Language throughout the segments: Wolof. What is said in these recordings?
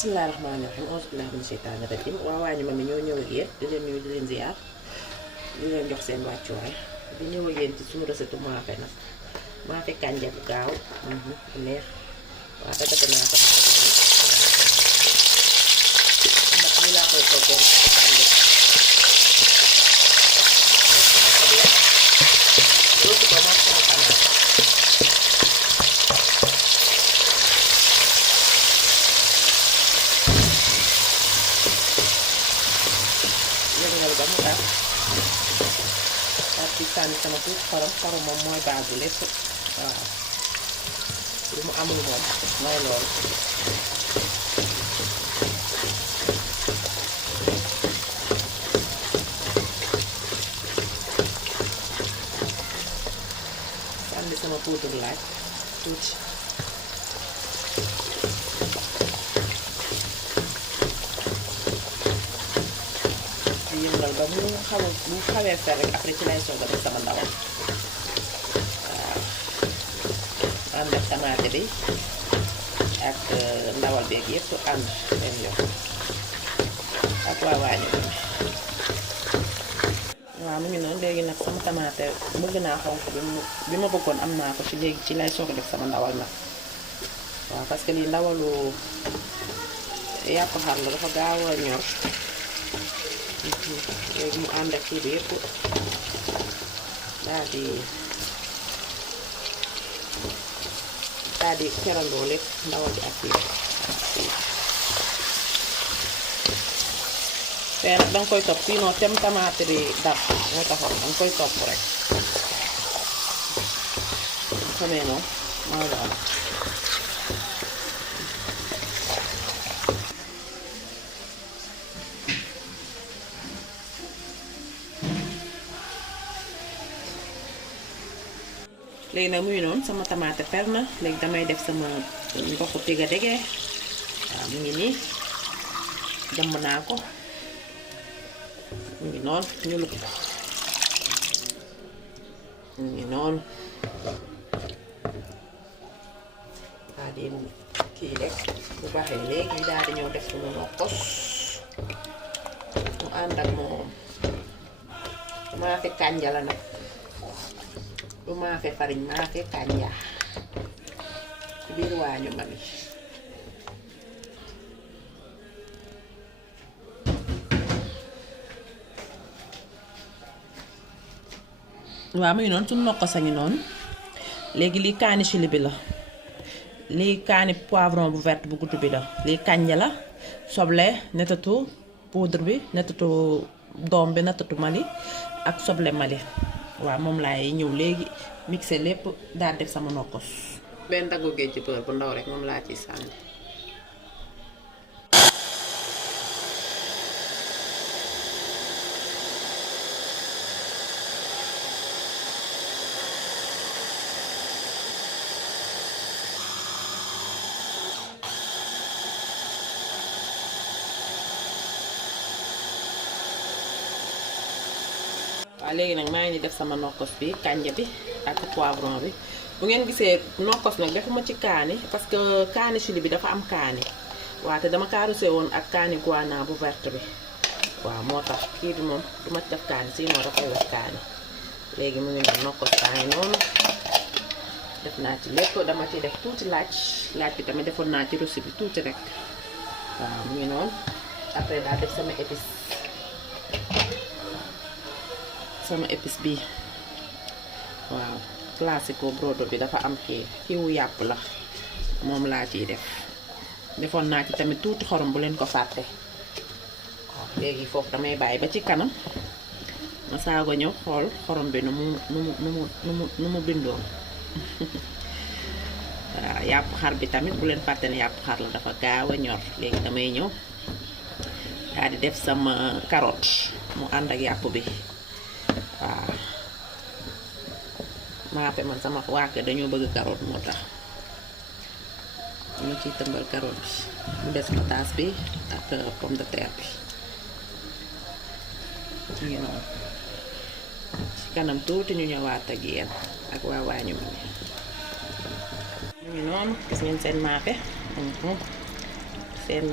bismillahirrahmanirrahim auzu billahi mina sheytaani rajim waa WagnouMami ñoo ñëw ak yéen di leen nuyu di leen ziar di leen jox seen wàccuwaay di ñëw ak yéen ci suñu recette mafé nag mafé kànja bu gaaw bu neex waa dagate naa ko ndax lii laa koy toggee mafé kànja loolu ko ma sama xanaa ba mu tax ak ci sànni sama tuuti xorom moom mooy baagu lépp waaw lu mu amul moom mooy loolu sànni sama poudre laaj tuuti yëngal ba mu xawee fer rek après ci lay soog a def sama ndawal waaw ànd ak tamaate bi ak ndawal beeg yëpp ànd leen yoon ak waa WagnouMami waaw mu ngi noonu léegi nag sama tamaate bëgg naa xonk bi ma bëggoon am naa ko ci léegi ci lay soog a def sama ndawal nag waaw parce que lii ndawalu yàpp xar la dafa gaaw a ñor léegi mu ànd ak kii bi yëpp daal di ferandoo lépp ndawal bi ak kii te nag danga koy topp sinon tem tamaate bi dab moo taxoon danga koy topp rek xamee noonu mooy loolu léegi nag muy noonu sama tamaate per na léegi damay def sama ndoxu tiga dege waaw mu ngi nii jàmm naa ko mu ngi noonu ñu lu ko mu ngi noonu daal di kii rek bu baaxee léegi ñu daal di ñëw def suñu nokkos mu ànd ak moom mafé kànja la nag du mafé farine mafé kànja ci biir WagnouMami waaw muy noonu suñu nokkos a ngi noonu léegi lii kaani chili bi la lii kaani poivron bu vert bu gudd bi la lii kànja la soble netatu poudre bi netatu doom bi netatu mali ak soble mali waaw moom laay ñëw léegi mixé lépp daal def sama nokkos benn daggu géej ci beurre bu ndaw rek moom laa ciy sànni waaw léegi nag maa ngi def sama nokkos bi kànja bi ak poivron bi bu ngeen gisee nokkos nag defuma ci kaani parce que kaani chili bi dafa am kaani waaw te dama carrosé woon ak kaani guana bu verte bi waaw moo tax kii bi moom du ma ci def kaani sinon dafay wax kaani léegi mu ngi noonu nokkos baa ngi noonu def naa ci lépp dama ci def tuuti laaj bi tamit defoon naa ci rosi bi tuuti rek waaw mu ngi noonu après daal def sama épice bi waaw classico brodo bi dafa am kiiwu yàpp la moom laa ciy def defoon naa ci tamit tuuti xorom bu leen ko fàtte waaw léegi foofu damay bàyyi ba ci kanam ma saago ñëw xool xorom bi nu mu bindoon waaw yàpp xar bi tamit bu leen fàtte ne yàpp xar la dafa gaaw a ñor léegi damay ñëw daal di def sama carotte mu ànd ak yàpp bi waaw mafé man sama waa kër dañoo bëgg carotte moo tax ñu ciy tëmbal carotte bi mu des pataas bi ak pomme de terre bi ñu noonu ci kanam tuuti ñu ñëwaat ak yéen ak waa WagnouMami ñu ngi noonu gis ngeen seen mafé seen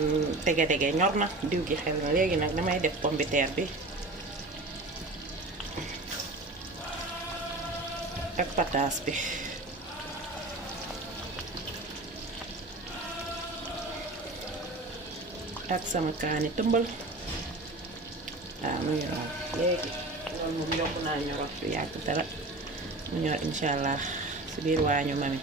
tege-dege ñor na diw gi xel na léegi nag damay def pomme de terre bi ak pataas bi ak sama kaani tëmbal waaw mu ngi noonu léegi loolu moom yokk naa ñorof du yàgg dara mu ñor incha allah si biir waañu mami